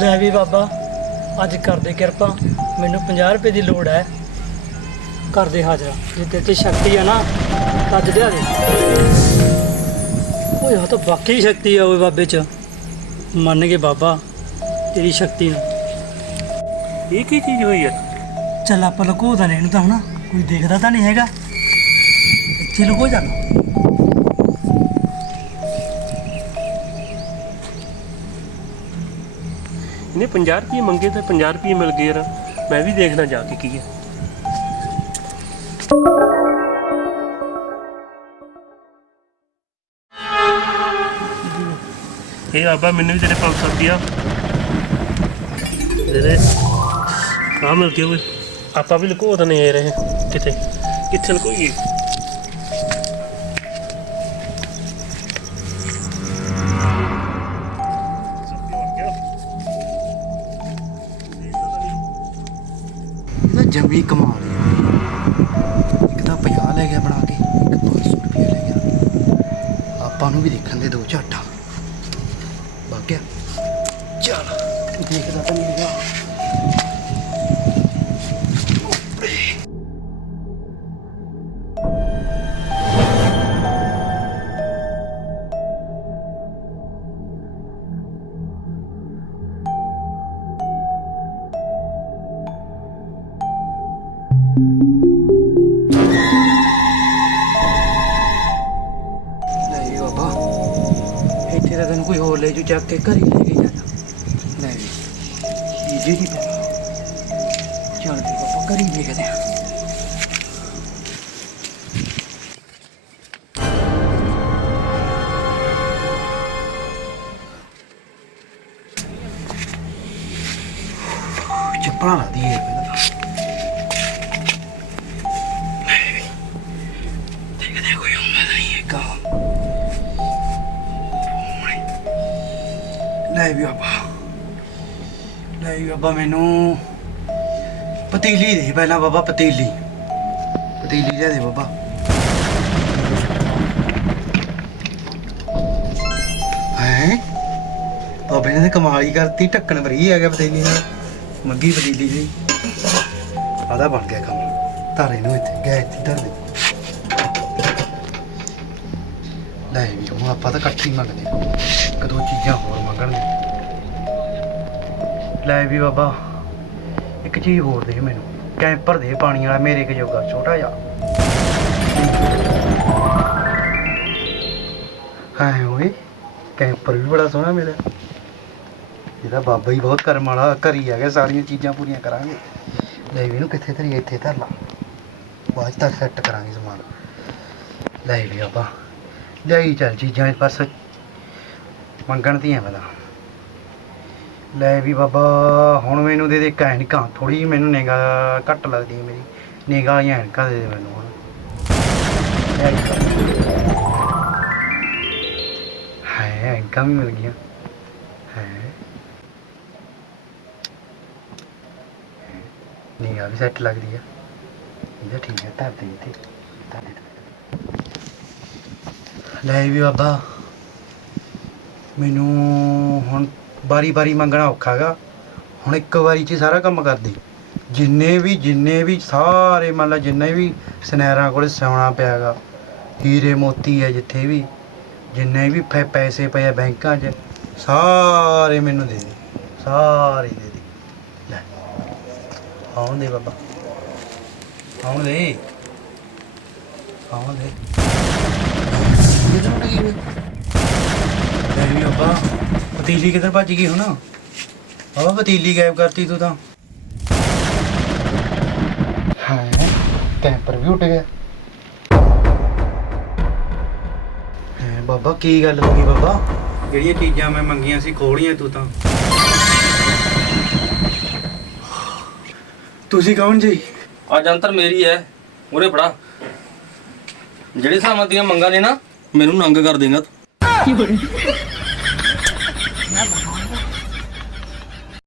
ਲੈ ਵੀ ਬਾਬਾ ਅੱਜ ਕਰ ਦੇ ਕਿਰਪਾ ਮੈਨੂੰ 50 ਰੁਪਏ ਦੀ ਲੋੜ ਹੈ। ਕਰ ਦੇ ਹਾਜ਼ਰਾ ਜੇ ਤੇਰੇ 'ਚ ਸ਼ਕਤੀ ਆ ਨਾ ਤਾਂ ਅੱਜ ਲਿਆ ਦੇ। ਓਏ ਆ ਤਾਂ ਵਾਕਈ ਸ਼ਕਤੀ ਆ ਓਏ ਬਾਬੇ 'ਚ। ਮੰਨ ਗਏ ਬਾਬਾ ਤੇਰੀ ਸ਼ਕਤੀ ਨੂੰ ਇਹ ਕੀ ਚੀਜ਼ ਹੋਈ ਯਾਰ ਚੱਲ ਆਪਾਂ ਲੁਕੋ ਤਾਂ ਇਹਨੂੰ ਤਾਂ ਹੁਣ ਕੋਈ ਦੇਖਦਾ ਤਾਂ ਨਹੀਂ ਹੈਗਾ। ਇੱਥੇ ਲੁਕੋ ਜਾ। ਇਹਨੇ 50 ਰੁਪਏ ਮੰਗੇ ਤੇ 50 ਰੁਪਏ ਮਿਲ ਗਏ ਯਾਰ। ਮੈਂ ਵੀ ਦੇਖਣਾ ਜਾ ਕੇ ਕੀ ਹੈ। ਇਹ ਆਬਾ ਮੈਨੂੰ ਵੀ ਤੇਰੇ 500 ਰੁਪਿਆ ਦੇ ਆ ਮਿਲ ਗਿਆ ਓਏ ਆਪਾਂ ਵੀ ਲੁਕੋ ਦਨੇ ਆ ਰਹੇ ਕਿਤੇ। ਕਿੱਥੇ ਲੁਕੋਈਏ? ਜੰਮੀ ਕਮਾਲ ਇੱਕ ਤਾਂ 50 ਲੈ ਗਿਆ ਬਣਾ ਕੇ, ਇੱਕ 500 ਰੁਪਏ ਲੈ ਗਿਆ। ਆਪਾਂ ਨੂੰ ਵੀ ਦੇਖਣ ਦੇ ਦੋ ਝਾਟਾ। ਬਾਕਿਆ ਚੱਲ, ਦੇਖਦਾ ਤਾਂ ਨਹੀਂ ਹੈਗਾ। ਇੱਥੇ ਤਾਂ ਤੈਨੂੰ ਕੋਈ ਹੋਰ ਲੈ ਜੂ ਚੱਕ ਕੇ ਘਰ ਹੀ ਲੈ ਕੇ ਜਾਣਾ ਨਹੀਂ ਇਹ ਜਿਹੜੀ ਬਾਬਾ ਚੱਲ ਵੀ ਬਾਬਾ ਘਰ ਹੀ ਦੇਖਦੇ ਆ ਲੈ ਵੀ ਬਾਬਾ। ਲੈ ਵੀ ਬਾਬਾ ਮੈਨੂੰ ਪਤੀਲੀ ਦੇ ਪਹਿਲਾਂ ਬਾਬਾ, ਪਤੀਲੀ। ਪਤੀਲੀ ਲਿਆ ਦੇ ਬਾਬਾ। ਹੈ? ਬਾਬੇ ਨੇ ਤਾਂ ਕਮਾਲ ਹੀ ਕਰਤੀ, ਢੱਕਣ ਭਰੀ ਆ ਗਿਆ ਪਤੀਲੀ ਨਾਲ। ਮੰਗੀ ਪਤੀਲੀ ਦੀ ਆਦਾ ਬਣ ਗਿਆ ਕੰਮ। ਧਾਰੇ ਨੂੰ ਇੱਥੇ ਗੈ ਇੱਥੇ ਧਰ ਦੇ। ਲੈ ਵੀ ਹੁਣ ਆਪਾਂ ਤਾਂ ਇਕੱਠੀ ਮੰਗਦੇ ਇੱਕ ਦੋ ਚੀਜ਼ਾਂ ਹੋਰ ਮੰਗਣਗੇ? ਲੈ ਵੀ ਬਾਬਾ, ਇੱਕ ਚੀਜ਼ ਹੋਰ ਦੇ ਮੈਨੂੰ। ਕੈਂਪਰ ਦੇ ਪਾਣੀ ਵਾਲਾ ਮੇਰੇ ਕੇ ਜੋਗਾ ਛੋਟਾ ਜਿਹਾ। ਹਾਂ ਓਏ, ਕੈਂਪਰ ਵੀ ਬੜਾ ਸੋਹਣਾ ਮਿਲਿਆ। ਇਹਦਾ ਬਾਬਾ ਹੀ ਬਹੁਤ ਕਰਮ ਵਾਲਾ ਘਰੀ ਆ ਗਿਆ, ਸਾਰੀਆਂ ਚੀਜ਼ਾਂ ਪੂਰੀਆਂ ਕਰਾਂਗੇ। ਲੈ ਵੀ ਨੂੰ ਕਿੱਥੇ ਧਰੀ ਇੱਥੇ ਧਰ ਲਾ ਬਾਅਦ 'ਚ ਤੱਕ ਸੈੱਟ ਕਰਾਂਗੇ ਸਮਾਨ। ਲੈ ਵੀ ਆਪਾਂ ਲਈ ਚੱਲ ਚੀਜ਼ਾਂ ਬਸ ਮੰਗਣ ਦੀਆਂ ਪਹਿਲਾਂ ਲੈ ਵੀ ਬਾਬਾ, ਹੁਣ ਮੈਨੂੰ ਦੇ ਦੇ ਇੱਕ ਐਨਕਾਂ ਥੋੜੀ ਜਿਹੀ ਮੈਨੂੰ ਨਿਗਾ ਘੱਟ ਲੱਗਦੀ ਹੈ ਮੇਰੀ। ਨਿਗਾ ਵਾਲੀਆਂ ਐਨਕਾਂ ਦੇ ਦੇ ਮੈਨੂੰ ਹੁਣ। ਐਨਕਾਂ। ਐਨਕਾਂ ਵੀ ਮਿਲ ਗਈਆਂ। ਹੈ? ਨਿਗਾ ਵੀ ਸੈੱਟ ਲੱਗਦੀ ਆ। ਇਹਦਾ ਠੀਕ ਹੈ ਧਰ ਦੇ ਇੱਥੇ ਧਰ ਦੇ ਲੈ ਵੀ ਬਾਬਾ। ਮੈਨੂੰ ਹੁਣ ਵਾਰੀ ਵਾਰੀ ਮੰਗਣਾ ਔਖਾ ਹੈਗਾ। ਹੁਣ ਇੱਕ ਵਾਰੀ 'ਚ ਹੀ ਸਾਰਾ ਕੰਮ ਕਰਦੀ। ਜਿੰਨੇ ਵੀ ਜਿੰਨੇ ਵੀ, ਸਾਰੇ ਮੰਨ ਲਾ ਜਿੰਨੇ ਵੀ ਸਨੈਰਾਂ ਕੋਲ ਸੋਨਾ ਪਿਆਗਾ ਹੀਰੇ ਮੋਤੀ ਹੈ ਜਿੱਥੇ ਵੀ, ਜਿੰਨੇ ਵੀ ਪੈ- ਪੈਸੇ ਪਏ ਆ ਬੈਂਕਾਂ 'ਚ, ਸਾਰੇ ਮੈਨੂੰ ਦੇ ਦੇ, ਸਾਰੇ ਦੇ ਦੇ। ਲੈ, ਆਉਣ ਦੇ ਬਾਬਾ। ਆਉਣ ਦੇ। ਆਉਣ ਦੇ। ਬਾਬਾ ਪਤੀਲੀ ਕਿੱਧਰ ਭੱਜ ਗਈ ਹੁਣ? ਬਾਬਾ ਪਤੀਲੀ ਗਾਇਬ ਕਰਤੀ ਤੂੰ ਤਾਂ। ਹਾਂ ਕੈਂਪਰ ਵੀ ਉੱਡ ਗਿਆ। ਹੈ ਬਾਬਾ ਕੀ ਗੱਲ ਹੋ ਗਈ ਬਾਬਾ? ਜਿਹੜੀਆਂ ਚੀਜ਼ਾਂ ਮੈਂ ਮੰਗੀਆਂ ਸੀ ਖੋਲੀਆਂ ਤੂੰ ਤਾਂ। ਤੁਸੀਂ ਕੌਣ ਜੀ? ਆ ਜੰਤਰ ਮੇਰੀ ਐ। ਉਰੇ ਫੜਾ। ਜਿਹੜੇ ਹਿਸਾਬ ਨਾਲ ਦੀਆਂ ਮੰਗਾਂ ਨੇ ਨਾ ਮੈਨੂੰ ਨੰਗ ਕਰ ਦੇਗਾ